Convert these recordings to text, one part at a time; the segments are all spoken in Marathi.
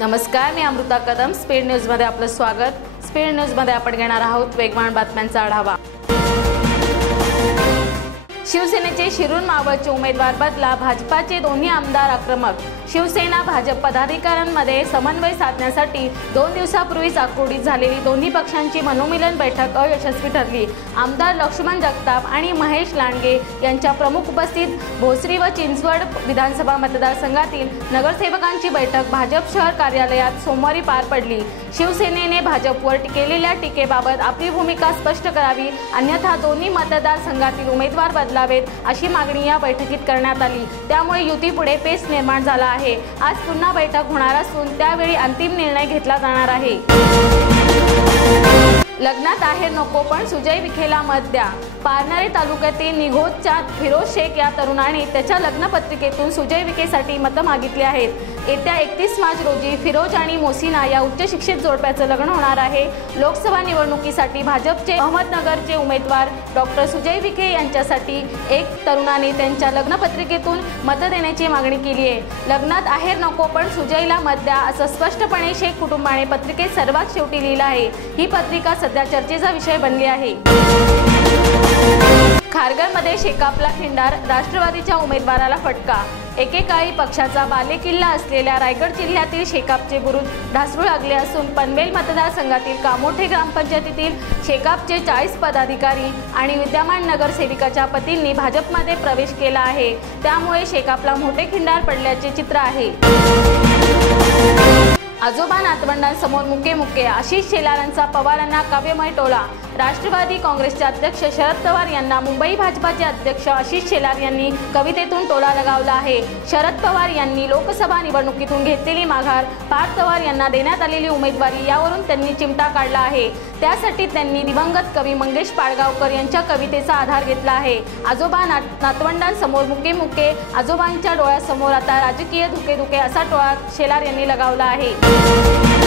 नमस्कार मी अमृता कदम स्पीड न्यूजमध्ये आपलं स्वागत. स्पीड न्यूजमध्ये आपण घेणार आहोत वेगवान बातम्यांचा आढावा. शिवसेनेचे शिरूर मावळचे उमेदवार बदला भाजपाचे दोन्ही आमदार आक्रमक. शिवसेना भाजप पदाधिकाऱ्यांमध्ये समन्वय साधण्यासाठी दोन दिवसापूर्वीच आकुर्डीत झालेली दोन्ही पक्षांची मनोमिलन बैठक अयशस्वी ठरली. आमदार लक्ष्मण जगताप आणि महेश लांडगे यांच्या प्रमुख उपस्थित भोसरी व चिंचवड विधानसभा मतदारसंघातील नगरसेवकांची बैठक भाजप शहर कार्यालयात सोमवारी पार पडली. शिवसेनेने भाजपवर केलेल्या टीकेबाबत आपली भूमिका स्पष्ट करावी अन्यथा दोन्ही मतदारसंघातील उमेदवार बदला बदलावेत अशी मागणी या बैठकीत करण्यात आली. त्यामुळे युतीपुढे पेच निर्माण झाला आहे. आज पुन्हा बैठक होणार असून त्यावेळी अंतिम निर्णय घेतला जाणार आहे. लग्नात आहे नको पण सुजय विखेला मत द्या. पारनारे तालुक्यातील निघोजच्या फिरोज शेख या तरुणाने त्याच्या लग्नपत्रिकेतून सुजय विखेसाठी मतं मागितली आहेत. येत्या एकतीस मार्च रोजी फिरोज आणि मोसिना या उच्च शिक्षित जोडप्याचं लग्न होणार आहे. लोकसभा निवडणुकीसाठी भाजपचे अहमदनगरचे उमेदवार डॉक्टर सुजय विखे यांच्यासाठी एक तरुणाने त्यांच्या लग्नपत्रिकेतून मतं देण्याची मागणी केली आहे. लग्नात आहेर नको पण सुजयला मत द्या असं स्पष्टपणे शेख कुटुंबाने पत्रिकेत सर्वात शेवटी लिहिलं आहे. ही पत्रिका सध्या चर्चेचा विषय बनली आहे. खारघरमध्ये शेकापला खिंडार राष्ट्रवादीच्या उमेदवाराला फटका. एकेकाळी पक्षाचा बालेकिल्ला असलेल्या रायगड जिल्ह्यातील शेकापचे बुरुज ढासळू लागले असून पनवेल मतदारसंघातील कामोठे ग्रामपंचायतीतील शेकापचे चाळीस पदाधिकारी आणि विद्यमान नगरसेविकाच्या पतींनी भाजपमध्ये प्रवेश केला आहे. त्यामुळे शेकापला मोठे खिंडार पडल्याचे चित्र आहे. आजोबा नातवंडांसमोर मुके मुके आशिष शेलारांचा पवारांना काव्यमय टोला राष्ट्रवादी काँग्रेसचे अध्यक्ष शरद पवार यांना मुंबई भाजपाचे अध्यक्ष आशिष शेलार यांनी कवितेतून टोला लगावला आहे. शरद पवार यांनी लोकसभा निवडणुकीतून घेतलेली माघार पार्थ पवार यांना देण्यात आलेली उमेदवारी यावरून त्यांनी चिमटा काढला आहे. त्यासाठी त्यांनी दिवंगत कवी मंगेश पाडगावकर यांच्या कवितेचा आधार घेतला आहे. आजोबा नात नातवंडांसमोर मुके मुके आजोबांच्या डोळ्यासमोर आता राजकीय धुके धुके असा टोळा शेलार यांनी लगावला आहे.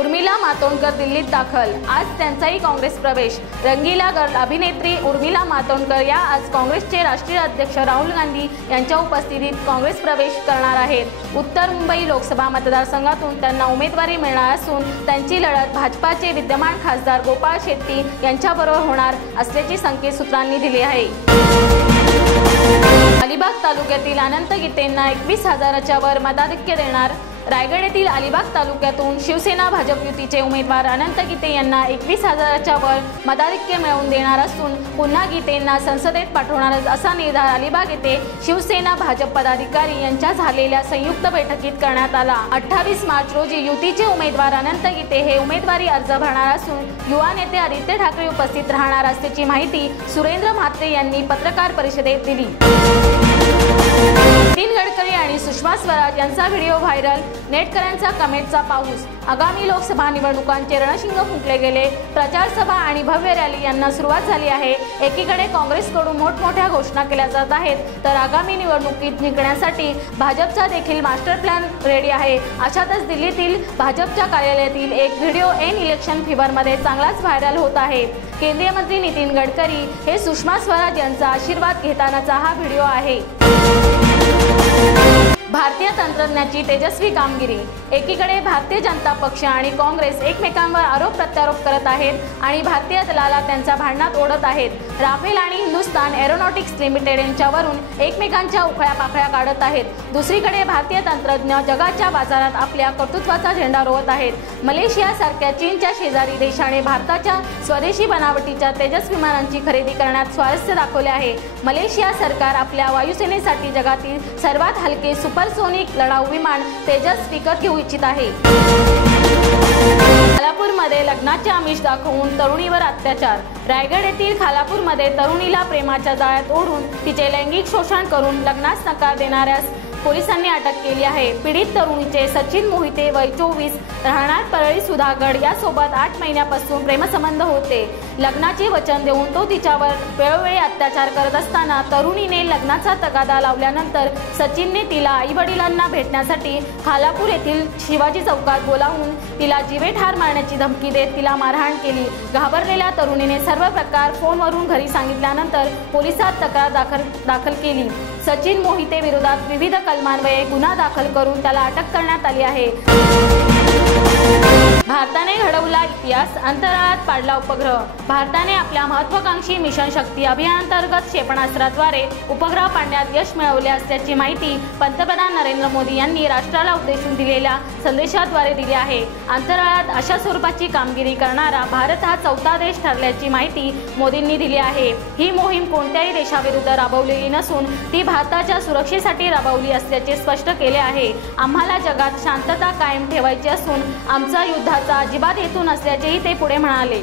उर्मिला मातोंडकर दिल्लीत दाखल. आज त्यांचाही काँग्रेस प्रवेश. रंगीला गर्ल अभिनेत्री उर्मिला मातोंडकर या आज काँग्रेसचे राष्ट्रीय अध्यक्ष राहुल गांधी यांच्या उपस्थितीत काँग्रेस प्रवेश करणार आहेत. उत्तर मुंबई लोकसभा मतदारसंघातून त्यांना उमेदवारी मिळणार असून त्यांची लढत भाजपाचे विद्यमान खासदार गोपाळ शेट्टी यांच्याबरोबर होणार असल्याची संकेत सूत्रांनी दिली आहे. अलिबाग तालुक्यातील अनंत गीतेंना एकवीस हजाराच्या वर मताधिक्य देणार रायगड येथील अलिबाग तालुक्यातून शिवसेना भाजप युतीचे उमेदवार अनंत गीते यांना एकवीस हजाराच्या वर मताधिक्य मिळवून देणार असून पुन्हा गीतेंना संसदेत पाठवणार असा निर्धार अलिबाग येथे शिवसेना भाजप पदाधिकारी यांच्या झालेल्या संयुक्त बैठकीत करण्यात आला. अठ्ठावीस मार्च रोजी युतीचे उमेदवार अनंत गीते हे उमेदवारी अर्ज भरणार असून युवा नेते आदित्य ठाकरे उपस्थित राहणार असल्याची माहिती सुरेंद्र म्हात्रे यांनी पत्रकार परिषदेत दिली. नितीन गडकरी आणि सुषमा स्वराज यांचा व्हिडिओ व्हायरल. नेटकऱ्यांचा कमेंटचा पाऊस. आगामी लोकसभा निवडणुकांचे रणशिंग फुंकले गेले. प्रचार सभा आणि भव्य रॅली यांना सुरुवात झाली आहे. एकीकडे काँग्रेसकडून मोठमोठ्या घोषणा केल्या जात आहेत. तर आगामी निवडणुकीत जिंकण्यासाठी भाजपचा देखील मास्टर प्लॅन रेडी आहे. अशातच दिल्लीतील भाजपच्या कार्यालयातील एक व्हिडिओ एन इलेक्शन फिवरमध्ये चांगलाच व्हायरल होत आहे. केंद्रीय मंत्री नितीन गडकरी हे सुषमा स्वराज यांचा आशीर्वाद घेतानाचा हा व्हिडिओ आहे. भारतीय तंत्रज्ञाची तेजस्वी कामगिरी. एकीकडे भारतीय जनता पक्ष आणि काँग्रेस एकमेकांवर आरोप प्रत्यारोप करत आहेत आणि भारतीय दलाला त्यांच्या भांडणात ओढत आहेत. राफेल आणि हिंदुस्तान एरोनॉटिक्स लिमिटेड यांच्यावरून एकमेकांच्या उखळ्या पाखळ्या काढत आहेत. दुसरीकडे भारतीय तंत्रज्ञ जगाच्या बाजारात आपल्या कर्तृत्वाचा झेंडा रोवत आहेत. मलेशियासारख्या चीनच्या शेजारी देशाने भारताच्या स्वदेशी बनावटीच्या तेजस विमानांची खरेदी करण्यात स्वारस्य दाखवले आहे. मलेशिया सरकार आपल्या वायुसेनेसाठी जगातील सर्वात हलके सुपरसोनिक लढाऊ विमान तेजस विकत घेऊ इच्छित आहे. खालापूरमध्ये लग्नाचे आमिष दाखवून तरुणीवर अत्याचार. रायगड येथील खालापूरमध्ये तरुणीला प्रेमाच्या जाळ्यात ओढून तिचे लैंगिक शोषण करून लग्नास नकार देणाऱ्यास पोलिसांनी अटक केली आहे. पीडित तरुणीचे सचिन मोहिते वय चोवीस राहणार परळी सुधागड. यासोबत आठ महिन्यापासून प्रेमसंबंध होते. लग्नाचे वचन देऊन तो तिच्यावर वेळोवेळी अत्याचार करत असताना तरुणीने लग्नाचा तगादा लावल्यानंतर सचिनने तिला आई वडिलांना भेटण्यासाठी खालापूर येथील शिवाजी चौकात बोलावून तिला जीवेठार मारण्याची धमकी देत तिला मारहाण केली. घाबरलेल्या तरुणीने सर्व प्रकार फोनवरून घरी सांगितल्यानंतर पोलिसात तक्रार दाखल दाखल केली. सचिन मोहिते विरोधात विविध कलमान्वये गुन्हा दाखल करून त्याला अटक करण्यात आली आहे. भारताने घडवला इतिहास अंतराळात पाडला उपग्रह. भारताने आपल्या महत्वाकांक्षी मिशन शक्ती अभियानांतर्गत क्षेपणास्त्राद्वारे उपग्रह पाडण्यात यश मिळवले असल्याची माहिती पंतप्रधान नरेंद्र मोदी यांनी राष्ट्राला उद्देशून दिलेल्या संदेशाद्वारे दिली आहे. अंतराळात अशा स्वरूपाची कामगिरी करणारा भारत हा चौथा देश ठरल्याची माहिती मोदींनी दिली आहे. ही मोहीम कोणत्याही देशाविरुद्ध राबवलेली नसून ती भारताच्या सुरक्षेसाठी राबवली असल्याचे स्पष्ट केले आहे. आम्हाला जगात शांतता कायम ठेवायची असून आमचा युद्धाचा अजिबात हेतू नसल्याचेही ते पुढे म्हणाले.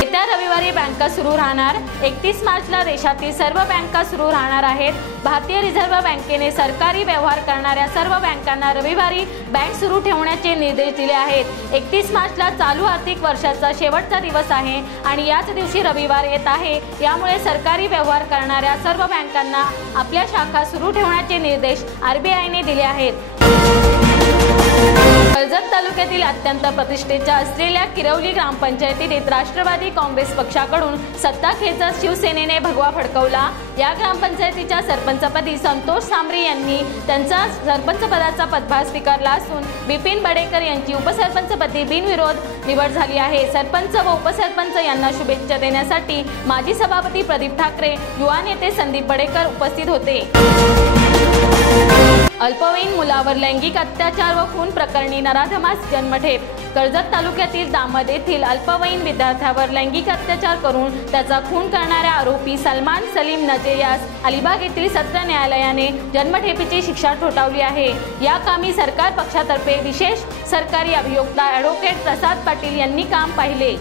येत्या रविवारी बँका सुरू राहणार. एकतीस मार्चला देशातील सर्व बँका सुरू राहणार आहेत. भारतीय रिझर्व्ह बँकेने सरकारी व्यवहार करणाऱ्या सर्व बँकांना रविवारी बँक सुरू ठेवण्याचे निर्देश दिले आहेत. एकतीस मार्चला चालू आर्थिक वर्षाचा शेवटचा दिवस आहे आणि याच दिवशी रविवार येत आहे. यामुळे सरकारी व्यवहार करणाऱ्या सर्व बँकांना आपल्या शाखा सुरू ठेवण्याचे निर्देश आरबीआयने दिले आहेत. तालुक्यातील अत्यंत प्रतिष्ठेच्या असलेल्या किरवली ग्रामपंचायतीत राष्ट्रवादी काँग्रेस पक्षाकडून सत्ता खेचत शिवसेनेने भगवा फडकवला. या ग्रामपंचायतीच्या सरपंचपदी संतोष सांबरे यांनी त्यांचा सरपंचपदाचा पदभार स्वीकारला असून बिपिन बडेकर यांची उपसरपंचपदी बिनविरोध निवड झाली आहे. सरपंच व उपसरपंच यांना शुभेच्छा देण्यासाठी माजी सभापती प्रदीप ठाकरे युवा नेते संदीप बडेकर उपस्थित होते. अल्पवयीन मुलावर लैंगिक अत्याचार व खून प्रकरणी नराधमास जन्मठेप. कर्जत तालुक्यातील दामद येथील अल्पवयीन विद्यार्थ्यावर लैंगिक अत्याचार करून त्याचा खून करणाऱ्या आरोपी सलमान सलीम नजे यास अलिबाग येथील सत्र न्यायालयाने जन्मठेपीची शिक्षा ठोठावली आहे. या कामी सरकार पक्षातर्फे विशेष सरकारी अभियोक्ता ॲडव्होकेट प्रसाद पाटील यांनी काम पाहिले.